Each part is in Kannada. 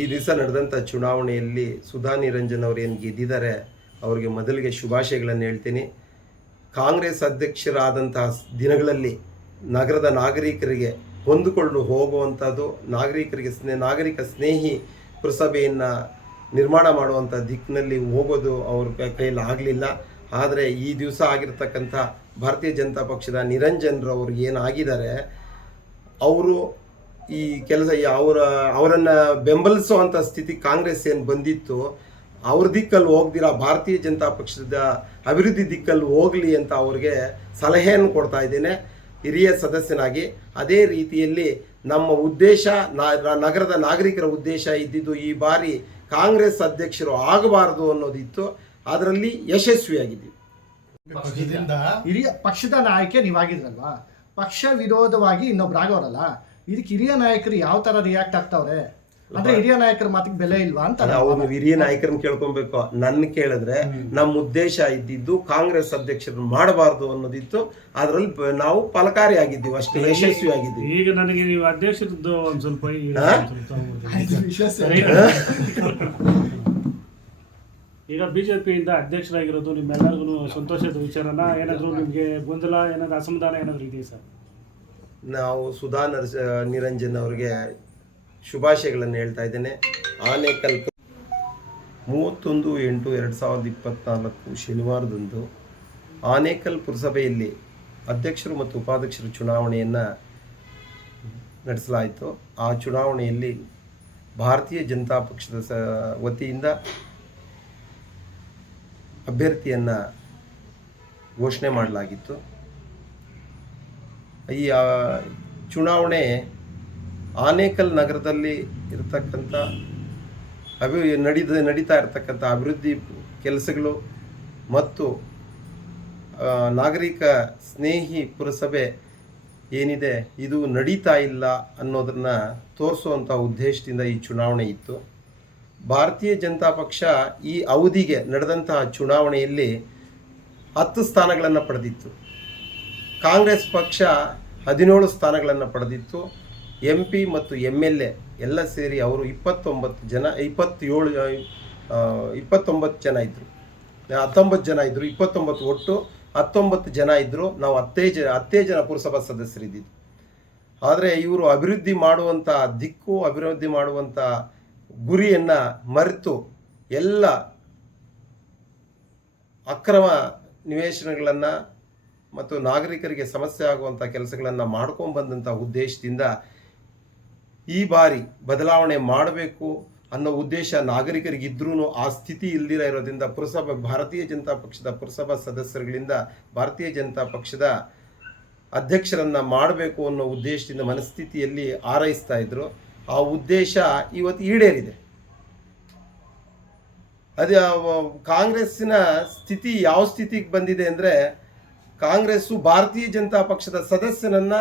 ಈ ದಿವಸ ನಡೆದಂಥ ಚುನಾವಣೆಯಲ್ಲಿ ಸುಧಾ ನಿರಂಜನ್ ಅವರು ಏನು ಗೆದ್ದಿದ್ದಾರೆ, ಅವರಿಗೆ ಮೊದಲಿಗೆ ಶುಭಾಶಯಗಳನ್ನು ಹೇಳ್ತೀನಿ. ಕಾಂಗ್ರೆಸ್ ಅಧ್ಯಕ್ಷರಾದಂತಹ ದಿನಗಳಲ್ಲಿ ನಗರದ ನಾಗರಿಕರಿಗೆ ಹೊಂದಿಕೊಂಡು ಹೋಗುವಂಥದ್ದು ನಾಗರಿಕರಿಗೆ ಸ್ನೇ, ನಾಗರಿಕ ಸ್ನೇಹಿ ಪುರಸಭೆಯನ್ನು ನಿರ್ಮಾಣ ಮಾಡುವಂಥ ದಿಕ್ಕಿನಲ್ಲಿ ಹೋಗೋದು ಅವ್ರ ಕೈಯಲ್ಲಿ ಆಗಲಿಲ್ಲ. ಆದರೆ ಈ ದಿವಸ ಆಗಿರ್ತಕ್ಕಂಥ ಭಾರತೀಯ ಜನತಾ ಪಕ್ಷದ ನಿರಂಜನ್ರವ್ರು ಏನಾಗಿದ್ದಾರೆ ಅವರು ಈ ಕೆಲಸ ಅವರ ಅವರನ್ನ ಬೆಂಬಲಿಸುವಂಥ ಸ್ಥಿತಿ ಕಾಂಗ್ರೆಸ್ ಏನು ಬಂದಿತ್ತು ಅವ್ರ ದಿಕ್ಕಲ್ಲಿ ಹೋಗ್ದಿರ ಭಾರತೀಯ ಜನತಾ ಪಕ್ಷದ ಅಭಿವೃದ್ಧಿ ದಿಕ್ಕಲ್ಲಿ ಹೋಗ್ಲಿ ಅಂತ ಅವ್ರಿಗೆ ಸಲಹೆಯನ್ನು ಕೊಡ್ತಾ ಇದ್ದೇನೆ ಹಿರಿಯ ಸದಸ್ಯನಾಗಿ. ಅದೇ ರೀತಿಯಲ್ಲಿ ನಮ್ಮ ಉದ್ದೇಶ ನ- ನಗರದ ನಾಗರಿಕರ ಉದ್ದೇಶ ಇದ್ದಿದ್ದು ಈ ಬಾರಿ ಕಾಂಗ್ರೆಸ್ ಅಧ್ಯಕ್ಷರು ಆಗಬಾರದು ಅನ್ನೋದಿತ್ತು. ಅದರಲ್ಲಿ ಯಶಸ್ವಿಯಾಗಿದ್ದೀವಿ. ಪಕ್ಷದಿಂದ. ಹಿರಿಯ ಪಕ್ಷದ ನಾಯಕ ನೀವಾಗಿದ್ರಲ್ವಾ? ಪಕ್ಷ ವಿರೋಧವಾಗಿ ಇನ್ನೊಬ್ರು ಆಗೋರಲ್ಲ? ಇದಕ್ಕೆ ಹಿರಿಯ ನಾಯಕರು ಯಾವ ತರ ರಿಯಾಕ್ಟ್ ಆಗ್ತಾವ್ರೆ? ಅಂದ್ರೆ ಹಿರಿಯ ನಾಯಕರ ಮಾತಿಗೆ ಬೆಲೆ ಇಲ್ವಾ ಅಂತ ಅವ್ರು ಹಿರಿಯ ನಾಯಕರನ್ನ ಕೇಳ್ಕೊಬೇಕು ನನ್ನ ಕೇಳಿದ್ರೆ ನಮ್ಮ ಉದ್ದೇಶ ಇದ್ದಿದ್ದು ಕಾಂಗ್ರೆಸ್ ಅಧ್ಯಕ್ಷರು ಮಾಡಬಾರ್ದು ಅನ್ನೋದಿತ್ತು. ಅದರಲ್ಲಿ ನಾವು ಫಲಕಾರಿ ಆಗಿದ್ದೀವಿ ಅಷ್ಟೇ ಯಶಸ್ವಿಯಾಗಿದ್ದೀವಿ ಈಗ ನನಗೆ ನೀವು ಅಧ್ಯಕ್ಷರದ್ದು ಒಂದ್ ಸ್ವಲ್ಪ ಈಗ ಬಿಜೆಪಿಯಿಂದ ಅಧ್ಯಕ್ಷರಾಗಿರೋದು ನಿಮ್ಮೆಲ್ಲರಿಗೂ ಸಂತೋಷದ ವಿಚಾರನ? ಏನಾದರೂ ನಿಮಗೆ ಗೊಂದಲ ಏನಾದ್ರು ಅಸಮಾಧಾನ ಏನಾದರೂ ಇದೆಯಾ ಸರ್? ನಾವು ಸುಧಾ ನರಸ ನಿರಂಜನ್ ಅವರಿಗೆ ಶುಭಾಶಯಗಳನ್ನು ಹೇಳ್ತಾ ಇದ್ದೇನೆ. ಆನೇಕಲ್ ಮೂವತ್ತೊಂದು ಎಂಟು ಎರಡು ಸಾವಿರದ ಇಪ್ಪತ್ತ್ನಾಲ್ಕು ಶನಿವಾರದಂದು ಆನೇಕಲ್ ಪುರಸಭೆಯಲ್ಲಿ ಅಧ್ಯಕ್ಷರು ಮತ್ತು ಉಪಾಧ್ಯಕ್ಷರ ಚುನಾವಣೆಯನ್ನು ನಡೆಸಲಾಯಿತು. ಆ ಚುನಾವಣೆಯಲ್ಲಿ ಭಾರತೀಯ ಜನತಾ ಪಕ್ಷದ ಸ, ವತಿಯಿಂದ ಅಭ್ಯರ್ಥಿಯನ್ನು ಘೋಷಣೆ ಮಾಡಲಾಗಿತ್ತು. ಈ ಚುನಾವಣೆ ಆನೇಕಲ್ ನಗರದಲ್ಲಿ ಇರತಕ್ಕಂಥ ಅಭಿ ನಡೀದ ನಡೀತಾ ಇರತಕ್ಕಂಥ ಅಭಿವೃದ್ಧಿ ಕೆಲಸಗಳು ಮತ್ತು ನಾಗರಿಕ ಸ್ನೇಹಿ ಪುರಸಭೆ ಏನಿದೆ, ಇದು ನಡೀತಾ ಇಲ್ಲ ಅನ್ನೋದನ್ನು ತೋರಿಸುವಂಥ ಉದ್ದೇಶದಿಂದ ಈ ಚುನಾವಣೆ ಇತ್ತು. ಭಾರತೀಯ ಜನತಾ ಪಕ್ಷ ಈ ಅವಧಿಗೆ ನಡೆದಂತಹ ಚುನಾವಣೆಯಲ್ಲಿ ಹತ್ತು ಸ್ಥಾನಗಳನ್ನು ಪಡೆದಿತ್ತು. ಕಾಂಗ್ರೆಸ್ ಪಕ್ಷ ಹದಿನೇಳು ಸ್ಥಾನಗಳನ್ನು ಪಡೆದಿತ್ತು. ಎಂ ಪಿ ಮತ್ತು ಎಂ ಎಲ್ ಎ ಎಲ್ಲ ಸೇರಿ ಅವರು ಇಪ್ಪತ್ತೊಂಬತ್ತು ಜನ, ಇಪ್ಪತ್ತೇಳು ಇಪ್ಪತ್ತೊಂಬತ್ತು ಜನ ಇದ್ದರು ಹತ್ತೊಂಬತ್ತು ಜನ ಇದ್ದರು ಇಪ್ಪತ್ತೊಂಬತ್ತು ಒಟ್ಟು ಹತ್ತೊಂಬತ್ತು ಜನ ಇದ್ದರು ನಾವು ಹತ್ತೇ ಜನ ಹತ್ತೇ ಜನ ಪುರಸಭಾ ಸದಸ್ಯರಿದ್ದಿದ್ದು ಆದರೆ ಇವರು ಅಭಿವೃದ್ಧಿ ಮಾಡುವಂಥ ದಿಕ್ಕು, ಅಭಿವೃದ್ಧಿ ಮಾಡುವಂಥ ಗುರಿಯನ್ನು ಮರೆತು ಎಲ್ಲ ಅಕ್ರಮ ನಿವೇಶನಗಳನ್ನು ಮತ್ತು ನಾಗರಿಕರಿಗೆ ಸಮಸ್ಯೆ ಆಗುವಂಥ ಕೆಲಸಗಳನ್ನು ಮಾಡ್ಕೊಂಡ್ಬಂದಂಥ ಉದ್ದೇಶದಿಂದ ಈ ಬಾರಿ ಬದಲಾವಣೆ ಮಾಡಬೇಕು ಅನ್ನೋ ಉದ್ದೇಶ ನಾಗರಿಕರಿಗಿದ್ರೂ ಆ ಸ್ಥಿತಿ ಇಲ್ದಿರ ಇರೋದ್ರಿಂದ ಪುರಸಭಾ, ಭಾರತೀಯ ಜನತಾ ಪಕ್ಷದ ಪುರಸಭಾ ಸದಸ್ಯರುಗಳಿಂದ ಭಾರತೀಯ ಜನತಾ ಪಕ್ಷದ ಅಧ್ಯಕ್ಷರನ್ನು ಮಾಡಬೇಕು ಅನ್ನೋ ಉದ್ದೇಶದಿಂದ ಮನಸ್ಥಿತಿಯಲ್ಲಿ ಆರೈಸ್ತಾ ಇದ್ರು. ಆ ಉದ್ದೇಶ ಇವತ್ತು ಈಡೇರಿದೆ. ಅದೇ ಕಾಂಗ್ರೆಸ್ಸಿನ ಸ್ಥಿತಿ ಯಾವ ಸ್ಥಿತಿಗೆ ಬಂದಿದೆ ಅಂದರೆ ಕಾಂಗ್ರೆಸ್ಸು ಭಾರತೀಯ ಜನತಾ ಪಕ್ಷದ ಸದಸ್ಯನನ್ನ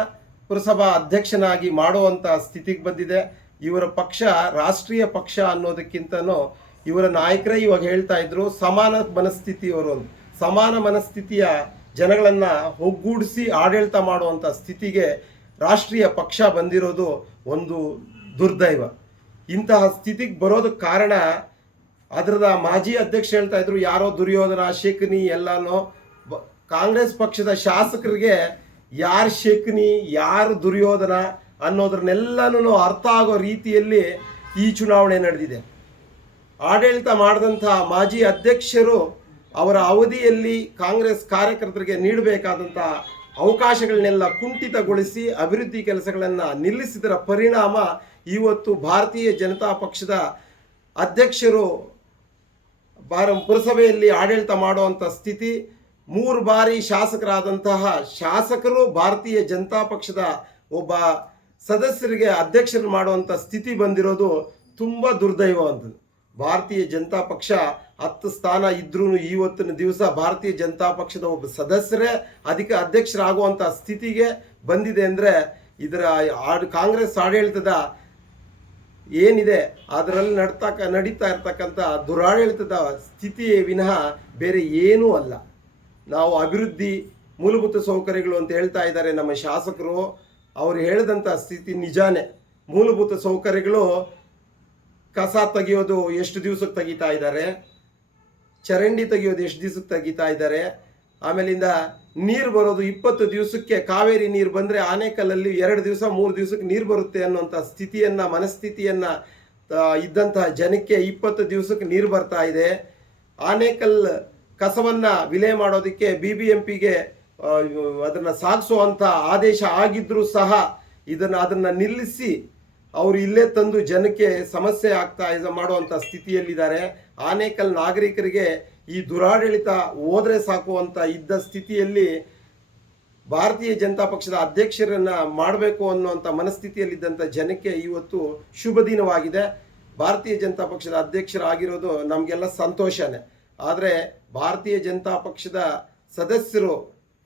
ಪುರಸಭಾ ಅಧ್ಯಕ್ಷನಾಗಿ ಮಾಡುವಂಥ ಸ್ಥಿತಿಗೆ ಬಂದಿದೆ. ಇವರ ಪಕ್ಷ ರಾಷ್ಟ್ರೀಯ ಪಕ್ಷ ಅನ್ನೋದಕ್ಕಿಂತನೂ ಇವರ ನಾಯಕರೇ ಇವಾಗ ಹೇಳ್ತಾ ಇದ್ರು, ಸಮಾನ ಮನಸ್ಥಿತಿಯವರು ಅಂತ. ಸಮಾನ ಮನಸ್ಥಿತಿಯ ಜನಗಳನ್ನ ಒಗ್ಗೂಡಿಸಿ ಆಡಳಿತ ಮಾಡುವಂಥ ಸ್ಥಿತಿಗೆ ರಾಷ್ಟ್ರೀಯ ಪಕ್ಷ ಬಂದಿರೋದು ಒಂದು ದುರ್ದೈವ. ಇಂತಹ ಸ್ಥಿತಿಗೆ ಬರೋದಕ್ಕೆ ಕಾರಣ ಅದರದ ಮಾಜಿ ಅಧ್ಯಕ್ಷ ಹೇಳ್ತಾ ಇದ್ರು, ಯಾರೋ ದುರ್ಯೋಧನ, ಶೇಖನಿ ಎಲ್ಲಾನು ಕಾಂಗ್ರೆಸ್ ಪಕ್ಷದ ಶಾಸಕರಿಗೆ ಯಾರು ಶಕ್ನಿ, ಯಾರು ದುರ್ಯೋಧನ ಅನ್ನೋದ್ರನ್ನೆಲ್ಲನೂ ಅರ್ಥ ಆಗೋ ರೀತಿಯಲ್ಲಿ ಈ ಚುನಾವಣೆ ನಡೆದಿದೆ. ಆಡಳಿತ ಮಾಡಿದಂಥ ಮಾಜಿ ಅಧ್ಯಕ್ಷರು ಅವರ ಅವಧಿಯಲ್ಲಿ ಕಾಂಗ್ರೆಸ್ ಕಾರ್ಯಕರ್ತರಿಗೆ ನೀಡಬೇಕಾದಂಥ ಅವಕಾಶಗಳನ್ನೆಲ್ಲ ಕುಂಠಿತಗೊಳಿಸಿ ಅಭಿವೃದ್ಧಿ ಕೆಲಸಗಳನ್ನು ನಿಲ್ಲಿಸಿದರ ಪರಿಣಾಮ ಇವತ್ತು ಭಾರತೀಯ ಜನತಾ ಪಕ್ಷದ ಅಧ್ಯಕ್ಷರು ಬಾರ ಪುರಸಭೆಯಲ್ಲಿ ಆಡಳಿತ ಮಾಡುವಂಥ ಸ್ಥಿತಿ ಮೂರು ಬಾರಿ ಶಾಸಕರಾದಂತಹ ಶಾಸಕರು ಭಾರತೀಯ ಜನತಾ ಪಕ್ಷದ ಒಬ್ಬ ಸದಸ್ಯರಿಗೆ ಅಧ್ಯಕ್ಷರು ಮಾಡುವಂಥ ಸ್ಥಿತಿ ಬಂದಿರೋದು ತುಂಬ ದುರ್ದೈವವಂಥದ್ದು ಭಾರತೀಯ ಜನತಾ ಪಕ್ಷ ಹತ್ತು ಸ್ಥಾನ ಇದ್ರೂ ಇವತ್ತಿನ ದಿವಸ ಭಾರತೀಯ ಜನತಾ ಪಕ್ಷದ ಒಬ್ಬ ಸದಸ್ಯರೇ ಅದಕ್ಕೆ ಅಧ್ಯಕ್ಷರಾಗುವಂಥ ಸ್ಥಿತಿಗೆ ಬಂದಿದೆ ಅಂದರೆ ಇದರ ಆಡ್, ಕಾಂಗ್ರೆಸ್ ಆಡಳಿತದ ಏನಿದೆ ಅದರಲ್ಲಿ ನಡ್ತಕ್ಕ ನಡೀತಾ ಇರ್ತಕ್ಕಂಥ ದುರಾಡಳಿತದ ಸ್ಥಿತಿಯೇ ವಿನಃ ಬೇರೆ ಏನೂ ಅಲ್ಲ. ನಾವು ಅಭಿವೃದ್ಧಿ ಮೂಲಭೂತ ಸೌಕರ್ಯಗಳು ಅಂತ ಹೇಳ್ತಾ ಇದ್ದಾರೆ ನಮ್ಮ ಶಾಸಕರು. ಅವರು ಹೇಳಿದಂಥ ಸ್ಥಿತಿ ನಿಜಾನೇ. ಮೂಲಭೂತ ಸೌಕರ್ಯಗಳು ಕಸ ತೆಗೆಯೋದು ಎಷ್ಟು ದಿವಸಕ್ಕೆ ತೆಗಿತಾ ಇದ್ದಾರೆ? ಚರಂಡಿ ತೆಗೆಯೋದು ಎಷ್ಟು ದಿವಸಕ್ಕೆ ತೆಗಿತಾ ಇದ್ದಾರೆ? ಆಮೇಲಿಂದ ನೀರು ಬರೋದು ಇಪ್ಪತ್ತು ದಿವಸಕ್ಕೆ, ಕಾವೇರಿ ನೀರು ಬಂದರೆ ಆನೇಕಲ್ಲಲ್ಲಿ ಎರಡು ದಿವಸ, ಮೂರು ದಿವಸಕ್ಕೆ ನೀರು ಬರುತ್ತೆ ಅನ್ನೋಂಥ ಸ್ಥಿತಿಯನ್ನು, ಮನಸ್ಥಿತಿಯನ್ನು ಇದ್ದಂತಹ ಜನಕ್ಕೆ ಇಪ್ಪತ್ತು ದಿವಸಕ್ಕೆ ನೀರು ಬರ್ತಾ ಇದೆ. ಆನೇಕಲ್ ಕಸವನ್ನು ವಿಲೆ ಮಾಡೋದಕ್ಕೆ ಬಿ ಬಿ ಎಂ ಪಿಗೆ ಅದನ್ನು ಸಾಗಿಸುವಂಥ ಆದೇಶ ಆಗಿದ್ರೂ ಸಹ ಇದನ್ನು, ಅದನ್ನು ನಿಲ್ಲಿಸಿ ಅವರು ಇಲ್ಲೇ ತಂದು ಜನಕ್ಕೆ ಸಮಸ್ಯೆ ಆಗ್ತಾ ಇದು ಮಾಡುವಂಥ ಸ್ಥಿತಿಯಲ್ಲಿದ್ದಾರೆ. ಆನೇಕಲ್ ನಾಗರಿಕರಿಗೆ ಈ ದುರಾಡಳಿತ ಹೋದ್ರೆ ಸಾಕು ಅಂತ ಇದ್ದ ಸ್ಥಿತಿಯಲ್ಲಿ ಭಾರತೀಯ ಜನತಾ ಪಕ್ಷದ ಅಧ್ಯಕ್ಷರನ್ನ ಮಾಡಬೇಕು ಅನ್ನುವಂಥ ಮನಸ್ಥಿತಿಯಲ್ಲಿದ್ದಂಥ ಜನಕ್ಕೆ ಇವತ್ತು ಶುಭ ದಿನವಾಗಿದೆ. ಭಾರತೀಯ ಜನತಾ ಪಕ್ಷದ ಅಧ್ಯಕ್ಷರಾಗಿರೋದು ನಮಗೆಲ್ಲ ಸಂತೋಷನೇ. ಆದರೆ ಭಾರತೀಯ ಜನತಾ ಪಕ್ಷದ ಸದಸ್ಯರು,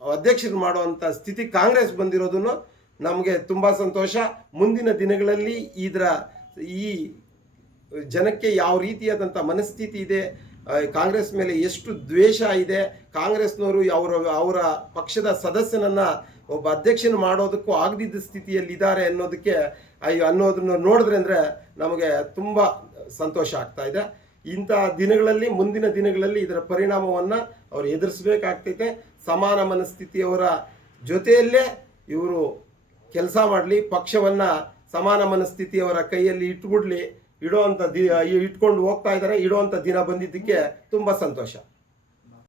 ಅಧ್ಯಕ್ಷರು ಮಾಡುವಂಥ ಸ್ಥಿತಿ ಕಾಂಗ್ರೆಸ್ ಬಂದಿರೋದನ್ನು ನಮಗೆ ತುಂಬ ಸಂತೋಷ. ಮುಂದಿನ ದಿನಗಳಲ್ಲಿ ಇದರ ಈ ಜನಕ್ಕೆ ಯಾವ ರೀತಿಯಾದಂಥ ಮನಸ್ಥಿತಿ ಇದೆ ಕಾಂಗ್ರೆಸ್ ಮೇಲೆ ಎಷ್ಟು ದ್ವೇಷ ಇದೆ, ಕಾಂಗ್ರೆಸ್ನವರು ಅವರ ಅವರ ಪಕ್ಷದ ಸದಸ್ಯನನ್ನ ಒಬ್ಬ ಅಧ್ಯಕ್ಷನ ಮಾಡೋದಕ್ಕೂ ಆಗದಿದ್ದ ಸ್ಥಿತಿಯಲ್ಲಿದ್ದಾರೆ ಅನ್ನೋದಕ್ಕೆ, ಅಯ್ಯೋ, ಅನ್ನೋದನ್ನು ನೋಡಿದ್ರೆ ಅಂದರೆ ನಮಗೆ ತುಂಬ ಸಂತೋಷ ಆಗ್ತಾ ಇದೆ. ಇಂಥ ದಿನಗಳಲ್ಲಿ, ಮುಂದಿನ ದಿನಗಳಲ್ಲಿ ಇದರ ಪರಿಣಾಮವನ್ನು ಅವರು ಎದುರಿಸಬೇಕಾಗ್ತೈತೆ. ಸಮಾನ ಮನಸ್ಥಿತಿಯವರ ಜೊತೆಯಲ್ಲೇ ಇವರು ಕೆಲಸ ಮಾಡಲಿ, ಪಕ್ಷವನ್ನು ಸಮಾನ ಮನಸ್ಥಿತಿಯವರ ಕೈಯಲ್ಲಿ ಇಟ್ಬಿಡ್ಲಿ ಇಡುವಂಥ ದಿ ಇಟ್ಕೊಂಡು ಹೋಗ್ತಾ ಇದ್ದಾರೆ ಇಡುವಂಥ ದಿನ ಬಂದಿದ್ದಕ್ಕೆ ತುಂಬ ಸಂತೋಷ.